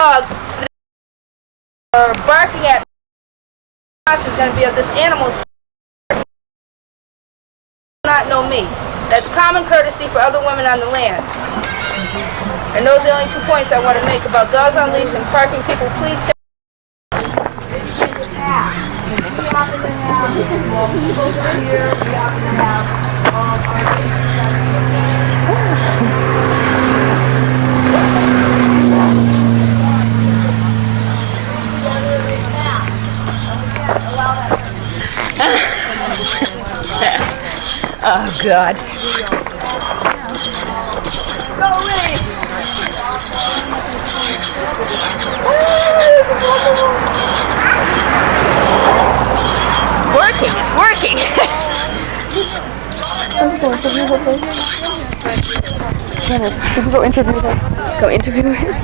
dog barking at me is going to be of this animal not know me. That's common courtesy for other women on the land. And those are the only 2 points I want to make about dogs on leash and parking. People, please check. Oh, God. It's working. It's working. Did you go interview her? Go interview her?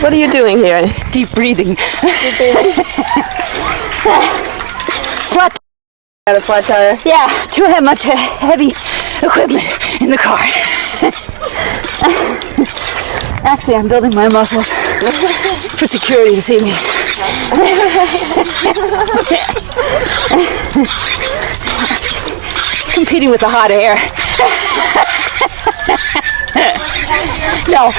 What are you doing here? Deep breathing. Flat. Got a flat tire? Yeah, too much heavy equipment in the car. Actually, I'm building my muscles for security this evening. Competing with the hot air. No.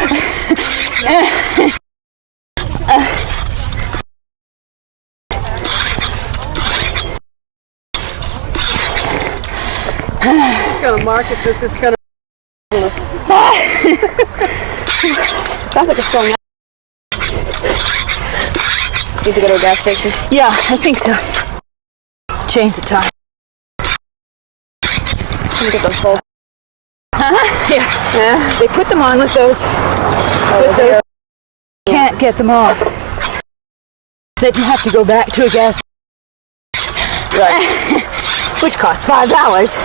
Gonna market this is gonna Sounds like it's going out. need to go to a gas station. Yeah, I think so. Change the time. Let me get those bulbs. Yeah. They put them on with those. Can't get them off. Then you have to go back to a gas station. Right. Which costs $5.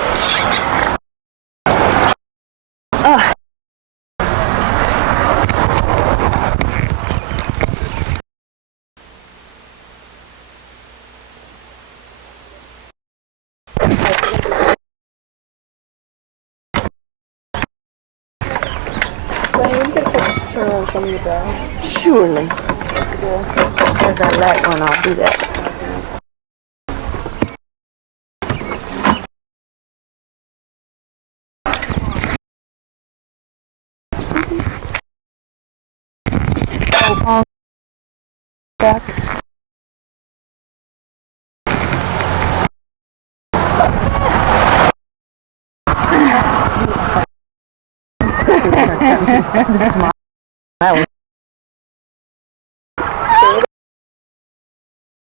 Surely. There's that light one, I'll do that. Back.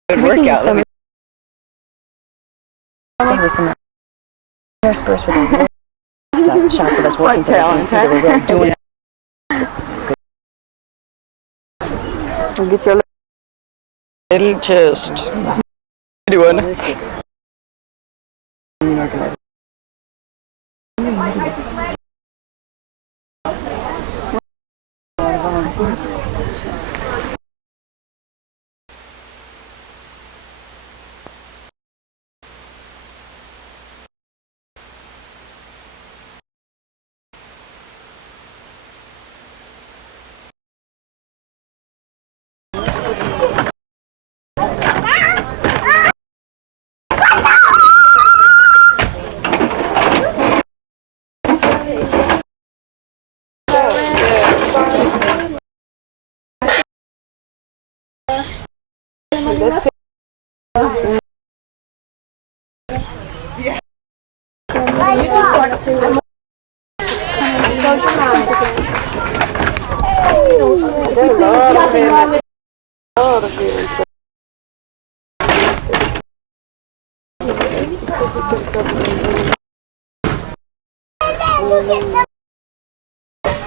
Good workout. Some interspersed with the stuff, shots of us working together. You can see that we're really doing it. We'll get your Little chest. Doing.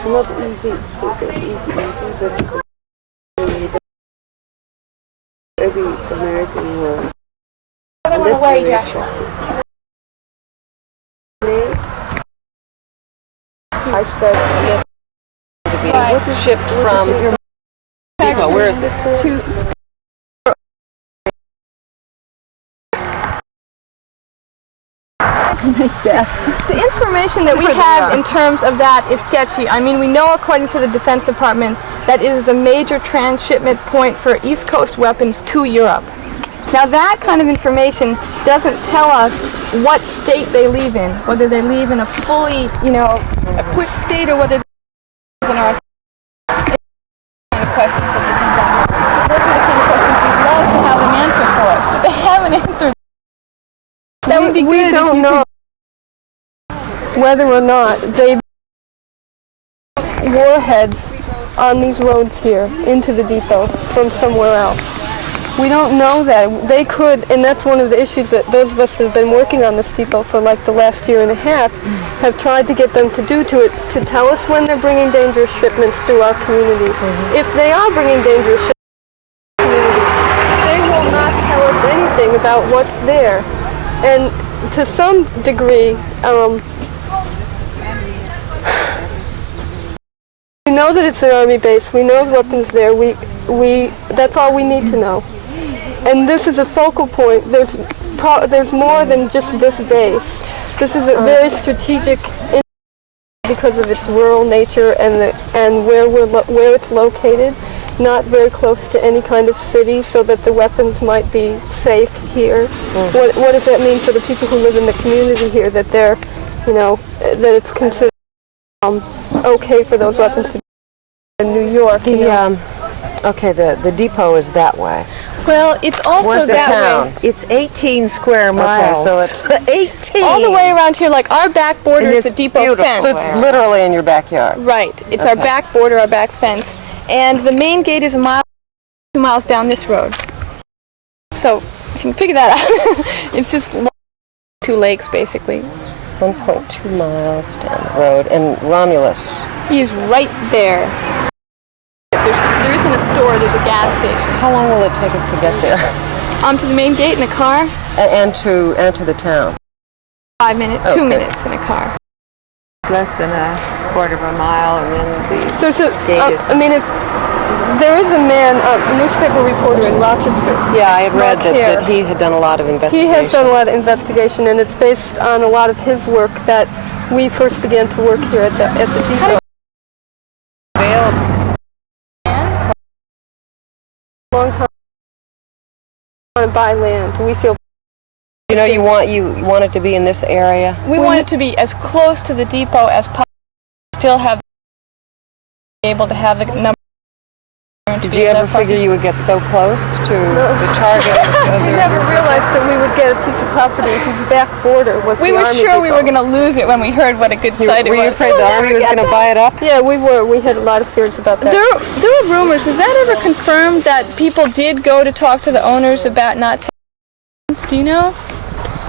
Not easy, easy, that's every American world. Yes. To be shipped from depot. Where is it? The information that we have in terms of that is sketchy. I mean, we know according to the Defense Department that it is a major transshipment point for East Coast weapons to Europe. Now that kind of information doesn't tell us what state they leave in, whether they leave in a fully, equipped state or whether they leave in our kind of questions that the depot. Those are the kind of questions we'd love to have them answer for us, but they haven't answered. That would be good. We don't know whether or not they warheads on these roads here into the depot from somewhere else. We don't know that. They could, and that's one of the issues that those of us that have been working on this depot for like the last year and a half have tried to get them to do to tell us when they're bringing dangerous shipments through our communities. If they are bringing dangerous shipments through our communities, they will not tell us anything about what's there. And to some degree, we know that it's an Army base. We know the weapons there. That's all we need to know. And this is a focal point. There's more than just this base. This is a very strategic because of its rural nature and where it's located. Not very close to any kind of city, so that the weapons might be safe here. What does that mean for the people who live in the community here? That they're, that it's considered okay for those weapons to be in New York. Okay, the depot is that way. Well, it's also Where's the that town? way. It's 18 square miles. Okay, so it's 18. All the way around here, like our back border is the depot fence. so it's literally in your backyard. Right. It's our back border, our back fence. And the main gate is 2 miles down this road. So, if you can figure that out, it's just 2 lakes, basically. 1.2 miles down the road, and Romulus. He's right there. There isn't a store, there's a gas station. How long will it take us to get there? To the main gate in a car, And to the town? 5 minutes, Okay. 2 minutes in a car. It's less than a quarter of a mile, and then There's a. gate is... If there is a man, a newspaper reporter in Rochester. Yeah, I had read Mark Hare. that he had done a lot of investigation. He has done a lot of investigation, and it's based on a lot of his work that we first began to work here at the depot. Long time to buy land. We feel. You want it to be in this area? We want it to be as close to the depot as possible. Still have able to have the number. Did you ever figure you would get so close to the target of We never realized that we would get a piece of property whose back border was We the were Army sure we depot. were going to lose it when we heard what a good site it was. Were you afraid the Army was going to buy it up? Yeah, we were. We had a lot of fears about that. There were rumors. Was that ever confirmed that people did go to talk to the owners about not selling? Do you know?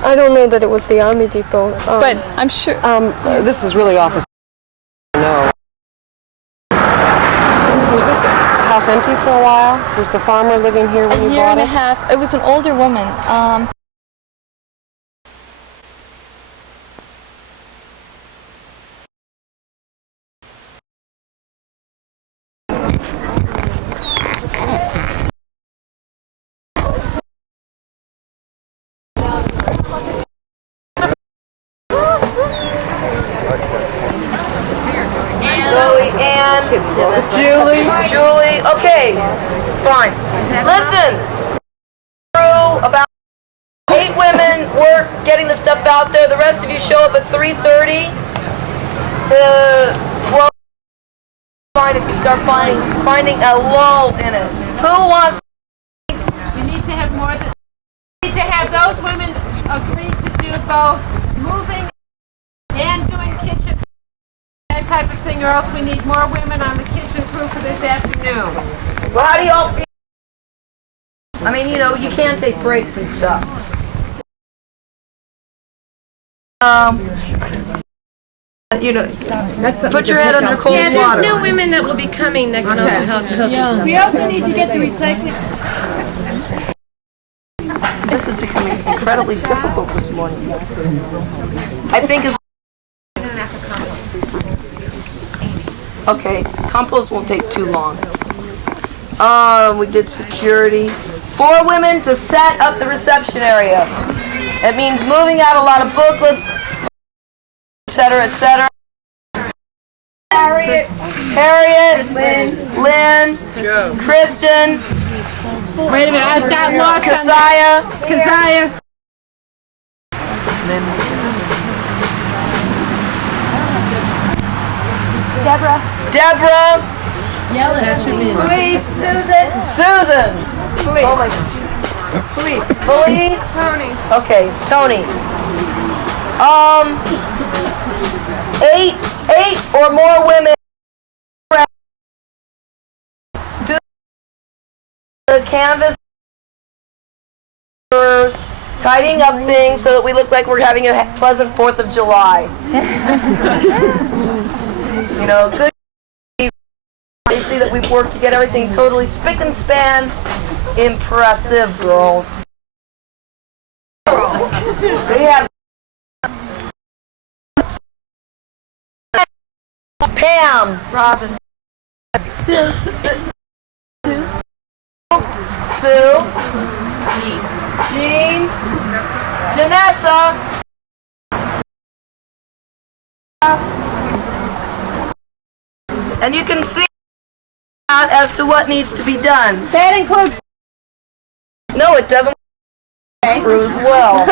I don't know that it was the Army depot. But I'm sure. This is really off. No. Was this house empty for a while? Was the farmer living here when you year bought and it? a half. It was an older woman. Julie, okay, fine. Listen, about 8 women work getting the stuff out there. The rest of you show up at 3:30. Well, fine if you start finding a lull in it. Who wants? You need to have more than. You need to have those women agree to do both moving and doing kitchen. That type of thing, or else we need more women on the kitchen crew for this afternoon. Well, how do y'all feel? I mean, you can't take breaks and stuff. Put your head under cold water. There's new women that will be coming that can also help. Yeah. We also need to get the recycling. This is becoming incredibly difficult this morning. I think as Okay, compost won't take too long. We did security. 4 women to set up the reception area. It means moving out a lot of booklets, etc., etc. Harriet, Lynn, Kristen. Wait a minute, I got lost on Keziah. Keziah. Deborah. Please, Susan. Susan. Please. Oh my. Police. Tony. Okay, Tony. 8 or more women. Do the canvas, tidying up things so that we look like we're having a pleasant 4th of July. You know, good. They see that we've worked to get everything totally spick and span. Impressive, girls. They have Pam, Robin, Sue, Jean, Janessa, and you can see out as to what needs to be done. That includes. No, it doesn't. Cruise well.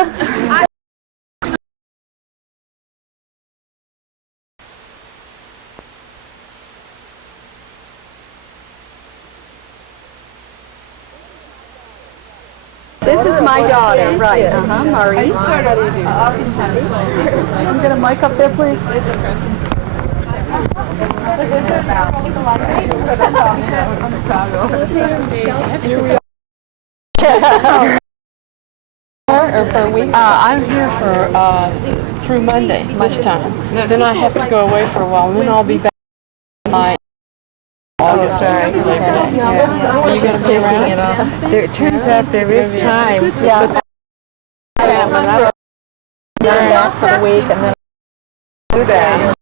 This is my daughter, right? Maurice. I'm gonna mic up there, please. I'm here for through Monday this time. Then I have to go away for a while, and then I'll be back by August. Sorry. Are you going to stay around? It turns out there is time. Yeah. But off for the week and then do that.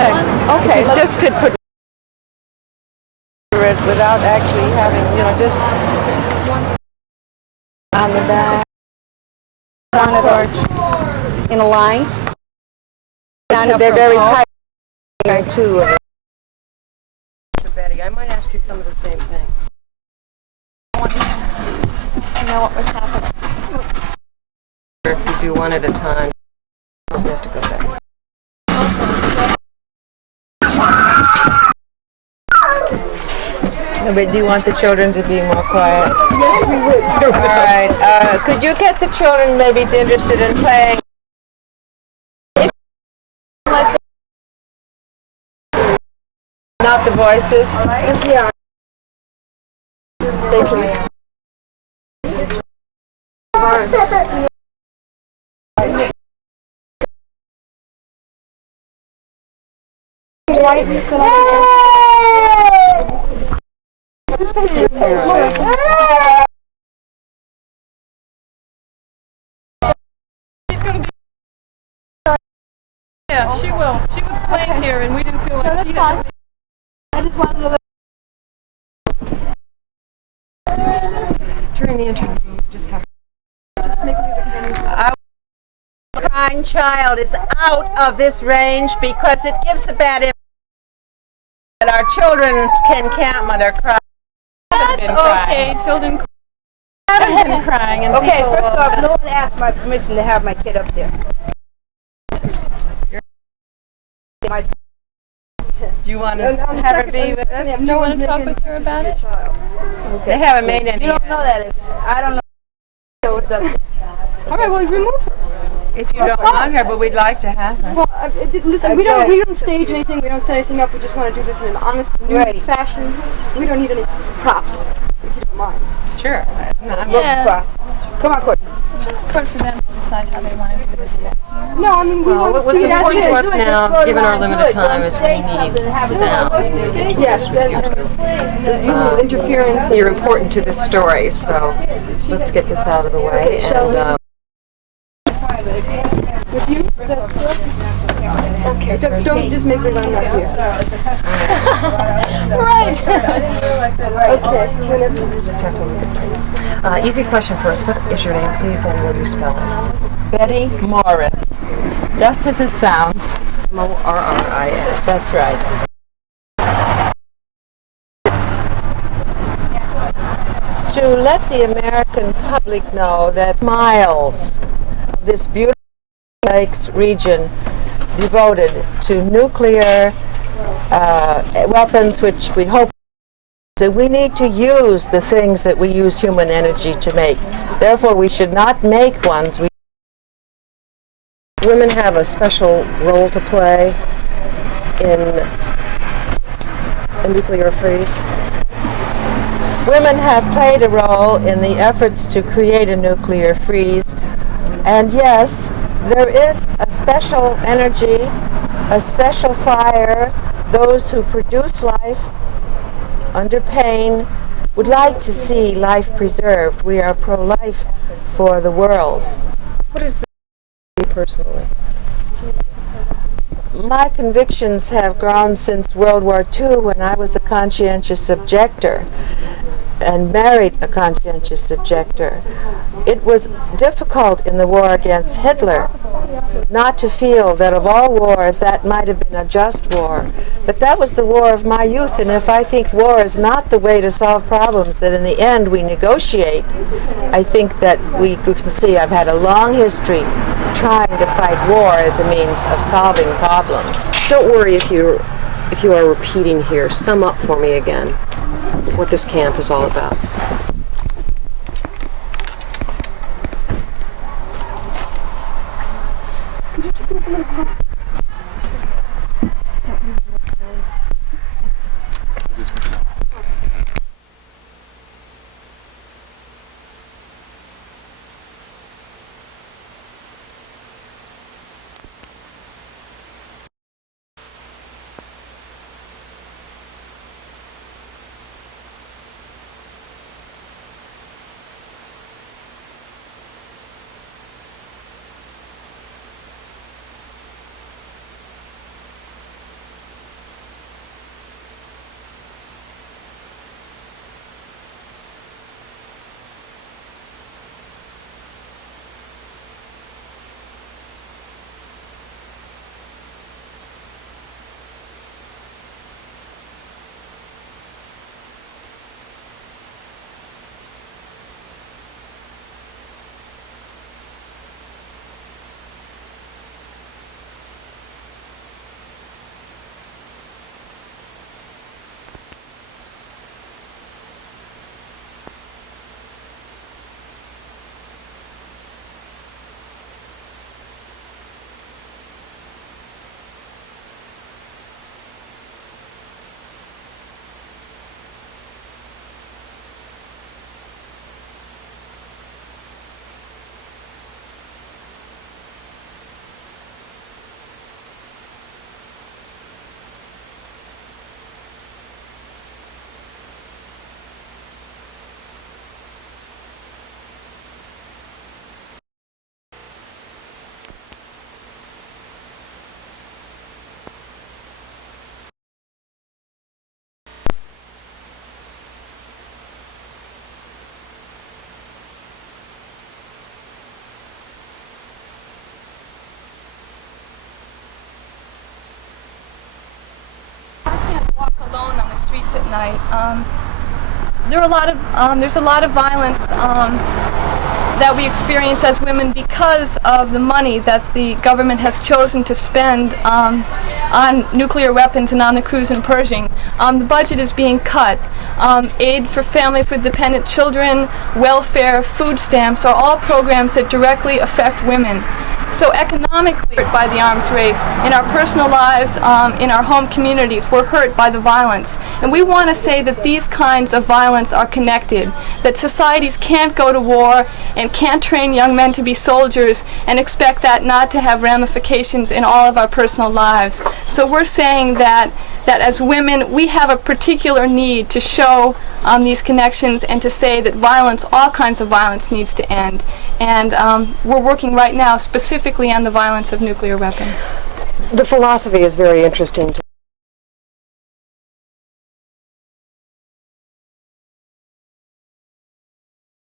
Okay, just could put it without actually having, just on the back. On it or in a line. They're very tight. Too. Betty, I might ask you some of the same things. I know what was happening. If you do one at a time, you have to go back. No, but do you want the children to be more quiet? Yes, we would. All right. Could you get the children maybe interested in playing? Not the voices? Yeah. Thank you. She's going to be. Yeah, she will. She was playing here, and we didn't feel like she had. I just wanted to. During the interview, you just have Our crying child is out of this range because it gives a bad image that our children can count when they're crying. That's okay, children. Haven't been crying and Okay, people first will off, just- no one asked my permission to have my kid up there. Do you want to have her be with us? Do you want to talk with her about it? They haven't made any. You don't know that. I don't know what's up there. All right, well, remove her. If you don't want her, but we'd like to have her. Well, listen, we don't stage anything. We don't set anything up. We just want to do this in an honest, news fashion. We don't need any props, if you don't mind. Sure. Yeah. Come on, Courtney. It's important for them to decide how they want to do this. No, I mean, we want to what's see important to us Just now, go given our around and limited do it. time, Don't is we stage need something and have it sound. Yes, interference. You're important to the story, so let's get this out of the way. And With you? Is that correct? Okay. Don't just make me run up here. Right. Okay. Just have to look at easy question first. What is your name, please, and will you spell it? Betty Morris. Just as it sounds. Morris. That's right. To let the American public know that miles of this beautiful lakes region devoted to nuclear weapons, which we hope that we need to use the things that we use human energy to make. Therefore, we should not make ones. Women have a special role to play in a nuclear freeze. Women have played a role in the efforts to create a nuclear freeze. And yes, there is a special energy, a special fire. Those who produce life under pain would like to see life preserved. We are pro-life for the world. What is the personally? My convictions have grown since World War II, when I was a conscientious objector and married a conscientious objector. It was difficult in the war against Hitler not to feel that of all wars that might have been a just war. But that was the war of my youth, and if I think war is not the way to solve problems, that in the end we negotiate, I think that we can see I've had a long history trying to fight war as a means of solving problems. Don't worry if you are repeating here. Sum up for me again what this camp is all about. Alone on the streets at night. There's a lot of violence that we experience as women because of the money that the government has chosen to spend on nuclear weapons and on the cruise and purging. The budget is being cut. Aid for families with dependent children, welfare, food stamps are all programs that directly affect women. So economically, we're hurt by the arms race. In our personal lives, in our home communities, we're hurt by the violence. And we want to say that these kinds of violence are connected, that societies can't go to war and can't train young men to be soldiers and expect that not to have ramifications in all of our personal lives. So we're saying that as women, we have a particular need to show these connections and to say that violence, all kinds of violence, needs to end. And we're working right now specifically on the violence of nuclear weapons. The philosophy is very interesting to